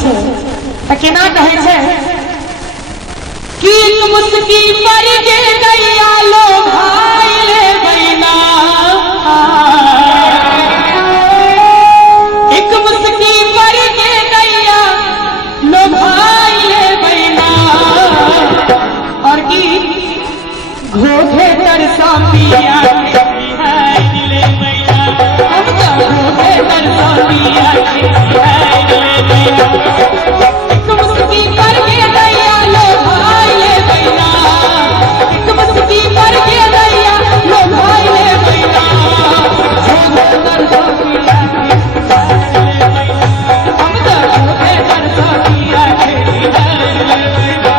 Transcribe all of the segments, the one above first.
छै त केना कहै छै कि एक मुस्की पर के गैया लो भाई ले बैना एक मुस्की पर के गैया लो भाई ले बैना और की घोघे तरसा पिया ले बैना हम तो घोघे तरसा पिया ले बैना एक मुस्की पर के गैया लो भाई ले बैना एक मुस्की पर के गैया लो भाई ले बैना घोघे तरसा पिया हम तो घोघे तरसा पिया ले बैना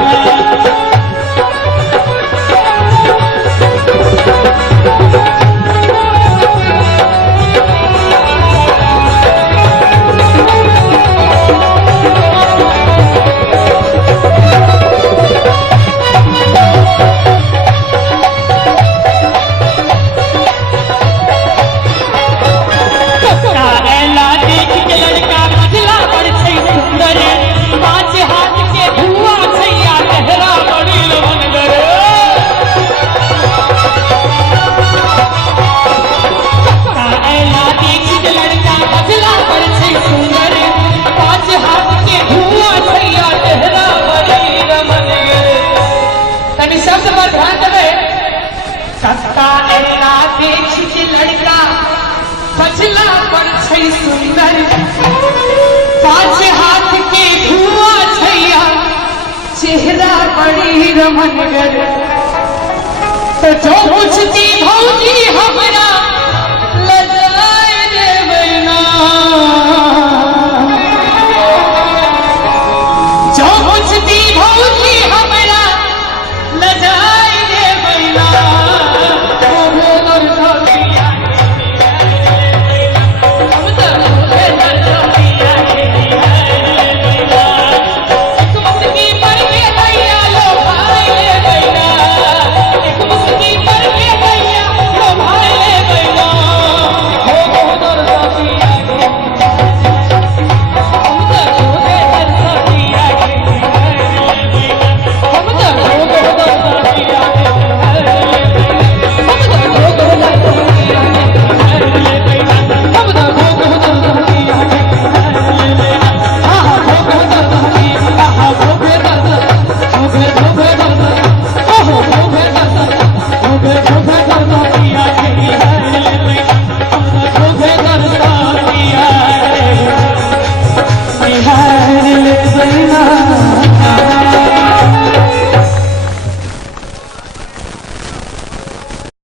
सस्ता ऐला देख के लड़का बजला पर छै सुंदर पांच हाथ के धुआं छैया चेहरा बड़ी रमणगर तो जो पूछती भौजी हमरा लजाए देबै ना जो पूछती भौजी